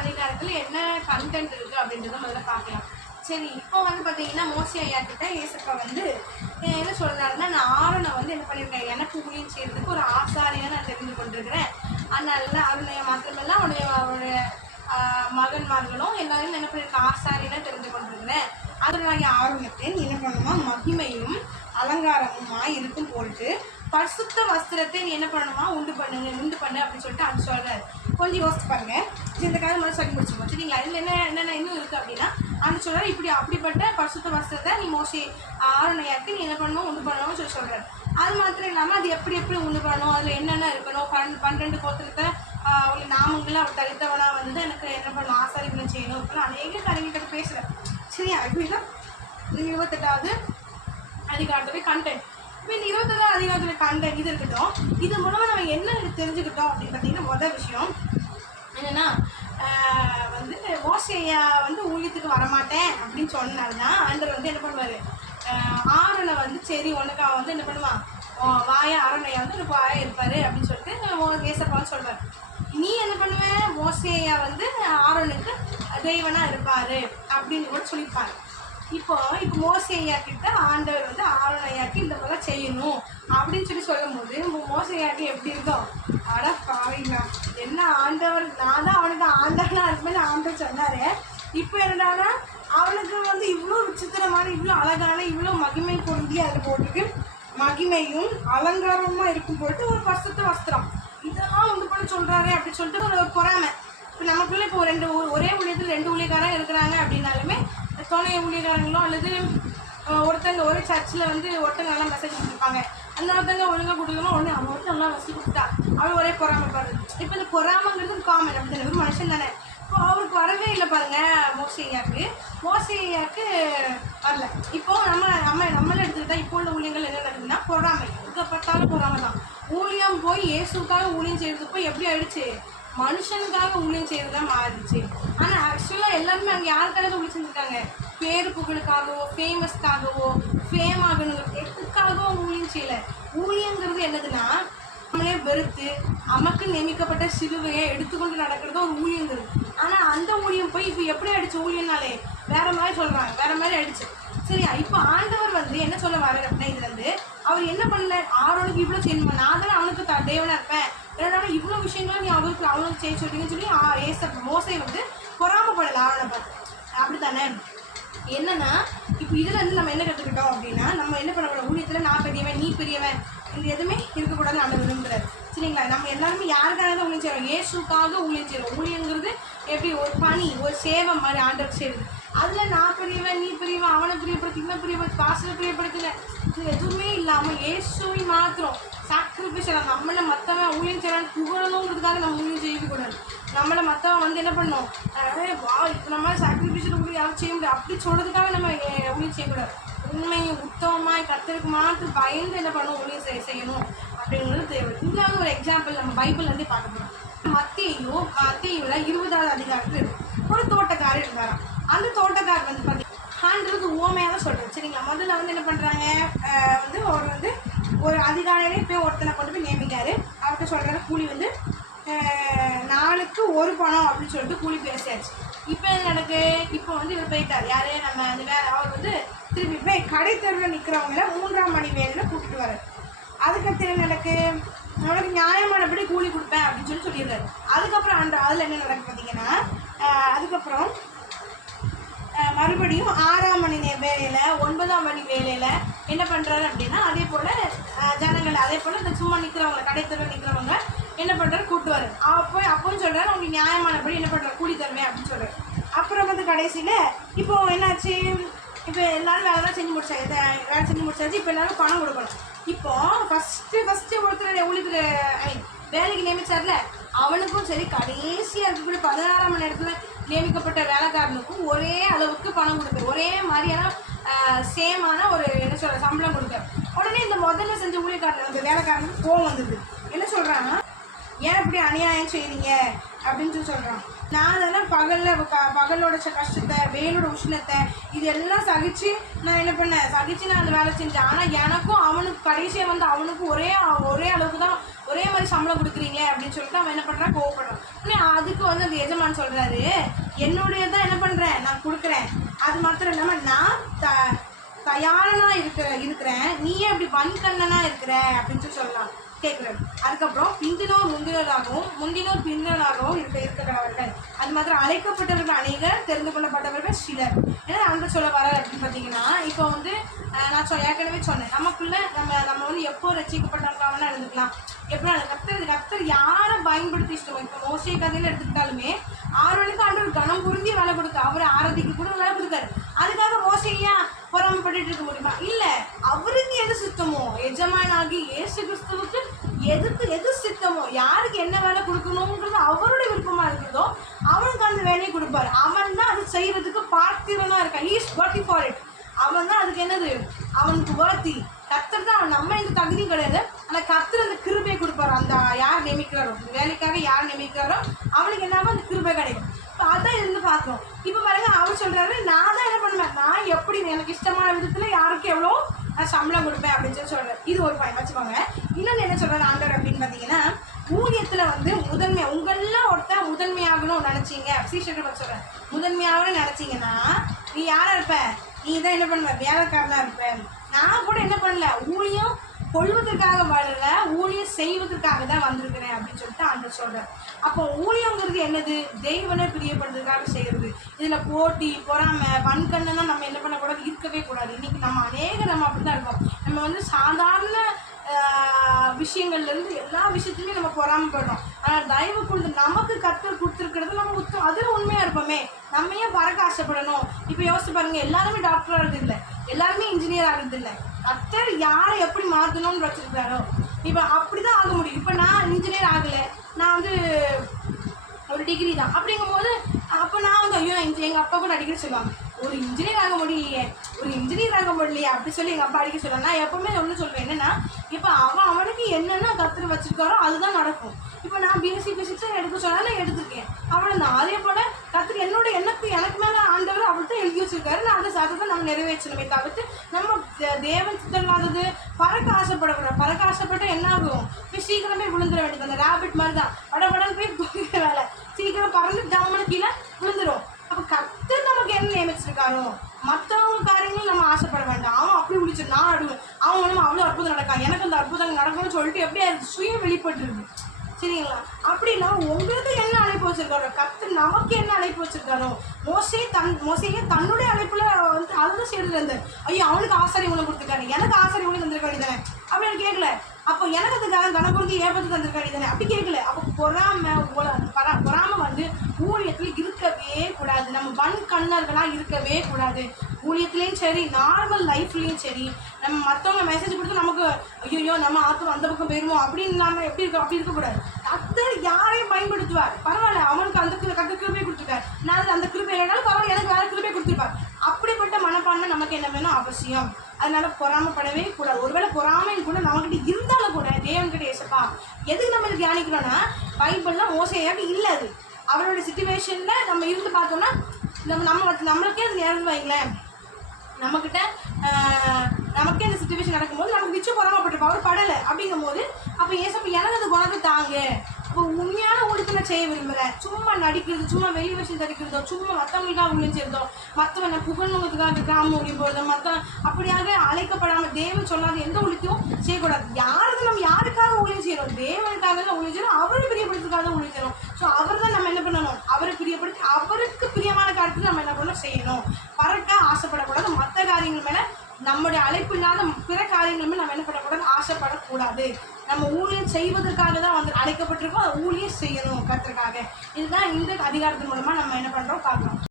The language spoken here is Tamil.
அதிகாரத்தில் என்ன கண்டென்ட் இருக்குது அப்படின்றத முதல்ல பார்க்கலாம். சரி, இப்போ வந்து பார்த்தீங்கன்னா மோசே ஐயா கிட்ட ஏசப்பா வந்து என்ன சொல்கிறாருன்னா, நான் ஆரோனை வந்து என்ன பண்ணியிருக்கேன், எனக்கு ஊழியம் செய்கிறதுக்கு ஒரு ஆசாரியாக நான் தெரிந்து கொண்டிருக்கிறேன். அதனால அவருடைய மாத்திரமெல்லாம் அவருடைய மகன்மார்களும் எல்லாரும் என்ன பண்ணியிருக்க ஆசாரியனை தெரிந்து கொண்டிருக்கிறேன். அதனால ஆரோனுக்கு என்ன பண்ணணுமா, மகிமையும் அலங்காரமுமாய் இருக்கும் பொருட்டு பரிசுத்த வஸ்திரத்தை நீ என்ன பண்ணணுமா, உண்டு பண்ணு அப்படின்னு சொல்லிட்டு அது சொல்கிறாரு. கொஞ்சம் யோசிச்சு பாருங்க. இந்த கதை மாதிரி சொல்லி முடிச்சுக்கோங்க சரிங்களா. இதில் என்னென்ன இன்னும் இருக்குது அப்படின்னா, அந்த சொல்கிறார் இப்படி அப்படிப்பட்ட பரிசுத்த வஸ்திரத்தை நீ மோசே ஆரோனையாக்கு நீ என்ன பண்ணணும், உண்டு பண்ணணும்னு சொல்கிறார். அது மாத்திரம் இல்லாமல் அது எப்படி உண்டு பண்ணணும், அதில் என்னென்ன இருக்கணும், 12 கோத்திரத்தை ஒரு நாமங்களும் அவர் தரித்தவனாக வந்து எனக்கு என்ன பண்ணணும், ஆசாரிகளும் செய்யணும், இப்போலாம் அநேக காரியங்கள் பேசுகிறேன் சரியா. இப்படிதான் 28வது அதிகாரத்துடைய கண்டென்ட். இப்போ இந்த 21வது அதிகாரத்துடைய கண்டென்ட் இது இருக்கட்டும். இது மூலமாக நம்ம என்ன தெரிஞ்சுக்கிட்டோம் அப்படின்னு பார்த்தீங்கன்னா, மொதல் விஷயம் என்னென்னா வந்து மோசே ஐயா வந்து ஊழியத்துக்கு வரமாட்டேன் அப்படின்னு சொன்னால்தான் ஆண்டவர் வந்து என்ன பண்ணுவார், ஆரோனை வந்து சரி உனக்கு வந்து என்ன பண்ணுவான், வாயா ஆரோனையா வந்து எனக்கு வாயா இருப்பார் அப்படின்னு சொல்லிட்டு ஏசப்பான்னு சொல்வார். நீ என்ன பண்ணுவேன், மோசே ஐயா வந்து ஆரோனுக்கு தெய்வனாக இருப்பார் அப்படின்னு கூட சொல்லியிருப்பார். இப்போ மோசே ஐயா கிட்ட ஆண்டவர் வந்து ஆரோன் ஐயாக்கு இந்த மாதிரி செய்யணும் அப்படின்னு சொல்லும் போது மோசே ஐயாக்கு எப்படி இருக்கும், அட பாருங்களா என்ன ஆண்டவர், நான் தான் அவனுக்கு ஆண்டவனா இருப்பேன்னு ஆண்டவர் சொன்னார். இப்போ என்னடானா அவனுக்கு வந்து இவ்வளோ விசித்திரமான, இவ்வளோ அழகான, இவ்வளோ மகிமை பொருந்தி அதில் போட்டுருக்கு, மகிமையும் அலங்காரமாக இருக்கும் போட்டு ஒரு பரிசுத்த வஸ்திரம் இதெல்லாம் உண்டு பண்ண சொல்கிறாரு அப்படின்னு சொல்லிட்டு ஒரு பொறாமை. இப்போ நமக்குள்ளே இப்போ ஒரே ஊழியத்தில் 2 ஊழியக்காரன் இருக்கிறாங்க அப்படின்னாலுமே துணை ஊழியக்காரங்களோ அல்லது ஒருத்தங்க ஒரே சர்ச்சில் வந்து ஒருத்தங்க நல்லா மெசேஜ் கொடுத்துருப்பாங்க, அந்த ஒருத்தங்க ஒழுங்காக கொடுக்கணும், ஒன்று அவன் ஒருத்தர் நல்லா மெசேஜ் கொடுத்தா அவன் ஒரே பொறாமைப்படுறது. இப்போ இந்த பொறாமைங்கிறது காமன் அப்படி தானே, ஒரு மனுஷன் தானே. இப்போ அவருக்கு வரவே இல்லை பாருங்கள் மோசே ஐயாக்கு வரல. இப்போது நம்மளே எடுத்துக்கிட்டால் இப்போ உள்ள ஊழியங்கள் என்ன நடக்குதுன்னா பொறாமை, இதை பார்த்தாலும் பொறாமை தான். ஊழியம் போய் இயேசுக்காக ஊழியம் செய்கிறது போய் எப்படி ஆயிடுச்சு, மனுஷனுக்காக ஊழியம் செய்கிறதா மாறிடுச்சு. ஆனால் ஆக்சுவலாக எல்லாருமே அங்கே யாருக்காக ஊழியம் செஞ்சுருக்காங்க, பேரு புகழுக்காகவோ ஃபேமஸ்க்காகவோ ஃபேம் ஆகணும் எதுக்காகவோ ஊழியம் செய்யலை. ஊழியங்கிறது என்னதுன்னா நம்மளே வெறுத்து நமக்கு நியமிக்கப்பட்ட சிலுவையை எடுத்துக்கொண்டு நடக்கிறதோ ஒரு ஊழியங்கிறது. ஆனால் அந்த ஊழியம் போய் இப்போ எப்படி ஆயிடுச்சு, ஊழியனாலே வேறு மாதிரி சொல்கிறாங்க, வேறு மாதிரி ஆயிடுச்சு சரியா. இப்போ ஆண்டவர் வந்து என்ன சொல்ல வர்றாரு அப்படின்னா, இதுல இருந்து அவர் என்ன பண்ணல, ஆரோனுக்கு இவ்வளோ செய்யணுமா, நான் தானே அவனுக்கு தேவனா இருப்பேன், என்னடா இவ்வளோ விஷயங்களும் நீ அவனுக்கு செய்ய சொல்றீங்கன்னு சொல்லி மோசே வந்து பொறாமப்படலை ஆரோனை பார்த்து. அப்படி தானே. என்னன்னா இப்போ இதுல இருந்து நம்ம என்ன கற்றுக்கிட்டோம் அப்படின்னா, நம்ம என்ன பண்ண ஊழியத்தில் நான் பெரியவன் நீ பெரியவன் இந்த எதுவுமே இருக்கக்கூடாதுன்னு ஆண்டவர் விரும்புகிறார் சரிங்களா. நம்ம எல்லாருமே யாருக்காக தான் ஊழியம் செய்கிறோம், இயேசுக்காக ஊழியம் செய்கிறோம். ஊழியங்கிறது எப்படி ஒரு பணி, ஒரு சேவை மாதிரி ஆண்டவர் செய்யுது. அதில் நான் பெரியவன் நீ பெரியவன், அவனை பிரியப்படுத்து இவனை பிரியப்படுத்து பாசனை பிரியப்படுத்துங்க, இது எதுவுமே இல்லாமல் இயேசுவை மாத்திரம் சாக்ரிஃபைஸாக நம்மளை மற்றவன் ஊழியம் செய்யறான்னு புகழணுங்கிறதுக்காக நம்ம ஊழியம் செய்யக்கூடாது. நம்மளை மற்றவன் வந்து என்ன பண்ணோம், வா இப்போ நம்ம சாக்ரிஃபைஸில் ஊழியம் யாரும் செய்ய முடியாது அப்படி சொல்கிறதுக்காக நம்ம ஊழியம் செய்யக்கூடாது. உண்மையை உத்தமமாய் கர்த்தருக்கு மாத்திரம் பயந்து என்ன பண்ணணும், ஊழியம் செய்யணும் அப்படிங்கிறது தேவை. இதில் ஒரு எக்ஸாம்பிள் நம்ம பைபிள்லேருந்தே பார்க்க போகிறோம். மத்தேயுல 20வது அதிகாரத்தில் ஒரு தோட்டக்காரர் இருந்தாராம். அந்த தோட்டக்காரர் வந்து பார்த்தீங்கன்னா ஆண்டவருக்கு உவமையாக தான் சொல்கிறேன் சரிங்களா. முதல்ல வந்து என்ன பண்ணுறாங்க, வந்து அவர் வந்து ஒரு அதிகாரியிலே போய் ஒருத்தனை கொண்டு போய் நியமிக்காரு. அவர்கிட்ட சொல்கிறாரு கூலி வந்து நாளுக்கு 1 பணம் அப்படின்னு சொல்லிட்டு கூலி பேசியாச்சு. இப்போ என்ன நடக்கு, இப்போ வந்து இவர் போயிட்டார் யாரு, நம்ம அந்த அவர் வந்து திருப்பி போய் கடை தெருவில் நிற்கிறவங்கள 3ஆம் மணி வேலையில் கூப்பிட்டு வர்றாரு. அதுக்கடுத்து என்ன நடக்கு, அவனுக்கு நியாயமானபடி கூலி கொடுப்பேன் அப்படின்னு சொல்லிடுறாரு. அதுக்கப்புறம் அதில் என்ன நடக்கு பார்த்தீங்கன்னா, அதுக்கப்புறம் மறுபடியும் 6ஆம் மணி வேலையில் 9ஆம் மணி வேலையில் என்ன பண்ணுறாரு அப்படின்னா, அதே போல் ஜனங்கள் அதே போல் இந்த சும்மா நிற்கிறவங்க கடை தெருவில் நிற்கிறவங்க என்ன பண்ணுறாரு கூப்பிட்டுவார். அப்போவும் சொல்கிறாரு அவங்க நியாயமானபடி என்ன பண்ணுறாரு கூலி தருவேன் அப்படின்னு சொல்கிறார். அப்புறம் வந்து கடைசியில் இப்போது என்னாச்சு, இப்போ எல்லோரும் வேலை தான் செஞ்சு முடிச்சாச்சு. இப்போ எல்லோரும் பணம் கொடுக்கணும். இப்போது ஃபஸ்ட்டு ஒருத்தர் ஊழியத்துக்கு வேலைக்கு நியமிச்சார்ல அவனுக்கும் சரி, கடைசியாக இருக்கக்கூடிய 16ஆம் மணி நேரத்தில் நியமிக்கப்பட்ட வேலைக்காரனுக்கும் ஒரே அளவுக்கு பணம் கொடுக்குற, ஒரே மாதிரியான சேமான ஒரு என்ன சொல்கிற சம்பளம் கொடுக்குற. உடனே இந்த முதல்ல செஞ்ச ஊழியக்காரன் அந்த வேலைக்காரனுக்கு கோவம் வந்துடுது. என்ன சொல்கிறாங்கன்னா, ஏன் இப்படி அநியாயம் செய்றீங்க அப்படின்னு சொல்லி சொல்கிறான். நான் அதெல்லாம் பகலோட கஷ்டத்தை, வெயிலோட உஷ்ணத்தை இதெல்லாம் சகிச்சு நான் என்ன பண்ணேன், சகிச்சு நான் அந்த வேலை செஞ்சேன். ஆனால் எனக்கும் அவனுக்கு கடைசியாக வந்து அவனுக்கும் ஒரே அளவுக்கு தான் ஒரே மாதிரி சம்பளம் கொடுக்குறீங்களே அப்படின்னு சொல்லிட்டு அவன் என்ன பண்ணுறான், கோவப்படுறான். அதுக்கு வந்து அந்த எஜமான் சொல்கிறாரு, என்னுடையதான் என்ன பண்ணுறேன் நான் கொடுக்குறேன், அது மாத்திரம் இல்லாமல் நான் தயாரனா இருக்கிறேன், நீயே அப்படி வன்கண்ணனா இருக்கிற அப்படின்னு சொல்லலாம் கேட்குறாரு. அதுக்கப்புறம் முந்தினோர் பிந்தினோராகவும் இருக்க கடவர்கள், அது மாத்திரம் அழைக்கப்பட்டவர்கள் அநேகர், தெரிந்து கொள்ளப்பட்டவர்கள் சிலர். ஏன்னா அங்கே சொல்ல வர அப்படின்னு பார்த்தீங்கன்னா, இப்போ வந்து நான் ஏற்கனவே சொன்னேன், நமக்குள்ள நம்ம வந்து எப்போ ரசிக்கப்பட்டவங்களாக இருந்துக்கலாம், எப்போ கர்த்தர் யாரை பயன்படுத்தி இஷ்டமோ. இப்போ மோசே கதையில் எடுத்துக்கிட்டாலுமே ஆரோனுக்கு ஆண்டவர் கனம் புரிஞ்சி வேலை கொடுக்க, அவரை ஆராதிக்கு கூட வேலை கொடுத்தாரு. அதுக்காக மோசையா பொறாமப்பட்டு இருக்க முடியுமா? இல்லை, அவருக்கு எது சித்தமோ, எஜமானாகி இயேசு கிறிஸ்துவுக்கு எது சித்தமோ, யாருக்கு என்ன வேலை கொடுக்கணுங்கிறது அவருடைய விருப்பமா இருக்கிறதோ அவனுக்கு அந்த வேலையை கொடுப்பாரு. அவன் தான் அது செய்யறதுக்கு பார்த்திரனா இருக்கான். Is வர்த்தி for it. அவன் தான் அதுக்கு என்னது, அவனுக்கு வர்த்தி. கர்த்தர் தான், நம்ம இந்த தகுதி கிடையாது. ஆனால் கர்த்தர் அந்த கிருபையை கொடுப்பாரு. அந்த யார் நியமிக்கிறாரோ, வேலைக்காக யார் நியமிக்கிறாரோ அவனுக்கு என்னாகும், அந்த கிருபை கிடைக்கும். இப்போ அதான் இருந்து பார்க்கணும். இப்போ பாருங்க, அவர் சொல்றாரு, நான் தான் என்ன பண்ணுவேன், நான் எப்படி எனக்கு இஷ்டமான விதத்தில் யாருக்கு எவ்வளோ நான் சம்பளம் கொடுப்பேன் அப்படின்னு சொல்லி சொல்கிறேன். இது ஒரு பாயிண்ட் வச்சுக்கோங்க. இன்னொன்று என்ன சொல்கிறாரு ஆண்டவர் அப்படின்னு பார்த்தீங்கன்னா, ஊழியத்தில் வந்து உங்களெல்லாம் ஒருத்தர் முதன்மையாகணும்னு நினச்சிங்க, சீஷர்கள் சொல்கிறேன், முதன்மையாகணும்னு நினச்சிங்கன்னா நீ யாராக இருப்ப, நீ தான் என்ன பண்ணுவ, வேலைக்காரனாக இருப்பேன். நான் கூட என்ன பண்ணல, ஊழியம் கொள்வதற்காக வாழல, ஊழியம் செய்வதற்காக தான் வந்திருக்கிறேன் அப்படின்னு சொல்லிட்டு ஆண்டவர் சொல்கிறார். அப்போ ஊழியங்கிறது என்னது, தெய்வனை பிரியப்படுறதுக்காக செய்கிறது. இதில் போட்டி, பொறாமை, வன்கண்ணெல்லாம் நம்ம என்ன பண்ணக்கூடாது, இருக்கவே கூடாது. இன்றைக்கி நம்ம அப்படி தான் இருக்கோம். நம்ம வந்து சாதாரண விஷயங்கள்லேருந்து எல்லா விஷயத்துலையும் நம்ம பொறாமப்படுறோம். ஆனால் தயவு கொடுத்து நமக்கு கர்த்தர் கொடுத்துருக்கிறது நம்ம அதில் உண்மையாக இருப்போமே. நம்ம ஏன் பறக்க ஆசைப்படணும்? இப்போ யோசிச்சு பாருங்கள், எல்லாருமே டாக்டர் ஆகிறது இல்லை, எல்லாருமே இன்ஜினியர் ஆகிறது இல்லை. கர்த்தர் யாரை எப்படி மாற்றணும்னு வச்சுருக்காரோ இப்போ அப்படி தான் ஆக முடியும். இப்போ நான் இன்ஜினியர் ஆகலை, நான் வந்து ஒரு டிகிரி தான். அப்படிங்கும்போது அப்போ நான் வந்து ஐயோ எங்கள் அப்பா கூட அடிக்கடி சொல்லுவாங்க, ஒரு இன்ஜினியர் ஆக முடியலையே அப்படி சொல்லி எங்கள் அப்பா அடிக்க சொல்லுவாங்க. நான் எப்போவுமே ஒன்று சொல்வேன், என்னென்னா இப்போ அவனுக்கு என்னென்ன கர்த்தர் வச்சுருக்காரோ அதுதான் நடக்கும். இப்போ நான் பிஎஸ்சி ஃபிசிக்ஸை எடுக்க சொன்னாலும் எடுத்துருக்கேன், அவ்வளோதான். அதே போல் கர்த்தர் எனக்கு மேலே ஆண்டவர் அவர் தான் எழுதி வச்சிருக்காரு. நான் அதை சாப்பிட்டு தான் நம்ம நிறைவேற்றணுமே தவிர்த்து நம்ம தேவன் சித்தல்லாதது பறக்க ஆசைப்படக்கூடாது. பறக்க ஆசைப்பட்டால் என்ன ஆகும், போய் சீக்கிரமே விழுந்துட வேண்டியது. அந்த ரேபிட் மாதிரி தான் படபடன்னு போய் வேலை சீக்கிரம் பறந்து ஜம்முன்னு கீழே விழுந்துடும். அப்போ கர்த்தர் நமக்கு என்ன நியமிச்சிருக்காரோ மற்றவங்க காரியங்களும் நம்ம ஆசைப்பட வேண்டாம். அவன் அப்படி முடிச்சு நான் ஆடுவேன், அவன் வந்து அவ்வளோ அற்புதம் நடக்கான், எனக்கு அந்த அற்புதம் நடக்கும்னு சொல்லிட்டு எப்படியா சுய வெளிப்பட்டுருக்கு. சரிங்களா? அப்படின்னா உங்களுக்கு என்ன அழைப்பு வச்சிருக்காரோ, கர்த்தர் நமக்கு என்ன அழைப்பு வச்சிருக்காரோ, மோசையே தன்னுடைய அழைப்புல வந்து அதுதான் செய்யறது இருந்தார். ஐயோ அவனுக்கு ஆசாரி உணவு கொடுத்துருக்காரு, எனக்கு ஆசாரி உணவு தந்திருக்க வேண்டியதானே அப்படின்னு கேட்கல. அப்போ எனக்கு அது கணபுரத்தி ஏற்படுத்தி தந்திருக்க வேண்டியதானே அப்படி கேட்கல. அப்போ பொறாம வந்து ஊழியத்தில் இருக்கவே கூடாது. நம்ம வன்கண்ணர்களாக இருக்கவே கூடாது. ஊழியத்துலேயும் சரி, நார்மல் லைஃப்லேயும் சரி, நம்ம மற்றவங்க மெசேஜ் கொடுத்து நமக்கு ஐயோ நம்ம ஆத்தம் அந்த பக்கம் போயிடுவோம் அப்படின்னு இல்லாமல் எப்படி இருக்கோம், அப்படி இருக்கக்கூடாது. கர்த்தர் யாரையும் பயன்படுத்துவார், பரவாயில்ல, அவனுக்கு அந்த கிருபை கொடுத்துருக்காரு, நான் அந்த கிருபை இல்லைனாலும் பரவாயில்ல, எனக்கு வேறு கிருபை கொடுத்துருப்பார். அப்படிப்பட்ட மனப்பான்மை நமக்கு என்ன வேணும், அவசியம். அதனால பொறாமப்படவே கூடாது. ஒருவேளை பொறாமையும் கூட நம்மகிட்ட இருந்தாலும் கூட தேவன்கிட்ட ஏசப்பா எதுக்கு நம்ம தியானிக்கிறோன்னா, பைபிள்லாம் மோசையாக இல்லை, அது அவரோட சிச்சுவேஷனில் நம்ம இருந்து பார்த்தோம்னா நம்மளுக்கே அது நேரம் வைங்களேன், நமக்கே அந்த சிச்சுவேஷன் நடக்கும்போது நமக்கு நிச்சயம் பொறாமப்பட்டிருப்போம், அவர் படலை. அப்படிங்கும் போது அப்போ ஏசப்பா எனக்கு அந்த குணத்தை தாங்க, அப்போ உண்மையான ஊழியத்தை நான் செய்ய விரும்புகிறேன். சும்மா நடிக்கிறது, சும்மா வெளி விஷயம் தடிக்கிறதோ, சும்மா மற்றவங்களுக்காக ஊழியம் செய்யறதோ, மற்றவனை புகழ்நோக்கத்துக்காக கிராம ஊழியம் போகிறதோ, அப்படியாக அழைக்கப்படாமல் தேவன் சொல்லாத எந்த ஊழியத்தையும் செய்யக்கூடாது. நம்ம யாருக்காக ஊழியம் செய்யறோம், தேவனுக்காக தான் ஊழியம் செய்யணும், அவரை பிரியப்படுத்துக்காக தான் ஊழியம் செய்யணும். ஸோ அவர் தான் நம்ம என்ன பண்ணணும், அவரை பிரியப்படுத்தி அவருக்கு பிரியமான காரியத்தை நம்ம என்ன பண்ணணும், செய்யணும். பறக்க ஆசைப்படக்கூடாது. மற்ற காரியங்கள் மேலே, நம்முடைய அழைப்பு இல்லாத பிற காரியங்கள் மேலே நம்ம என்ன பண்ணக்கூடாது, ஆசைப்படக்கூடாது. நம்ம ஊழியம் செய்வதற்காக தான் வந்து அழைக்கப்பட்டிருக்கோம், அதை ஊழியம் செய்யணும் கர்த்தருக்காக. இதுதான் இந்த அதிகாரத்தின் மூலமாக நம்ம என்ன பண்ணுறோம் பார்க்கலாம்.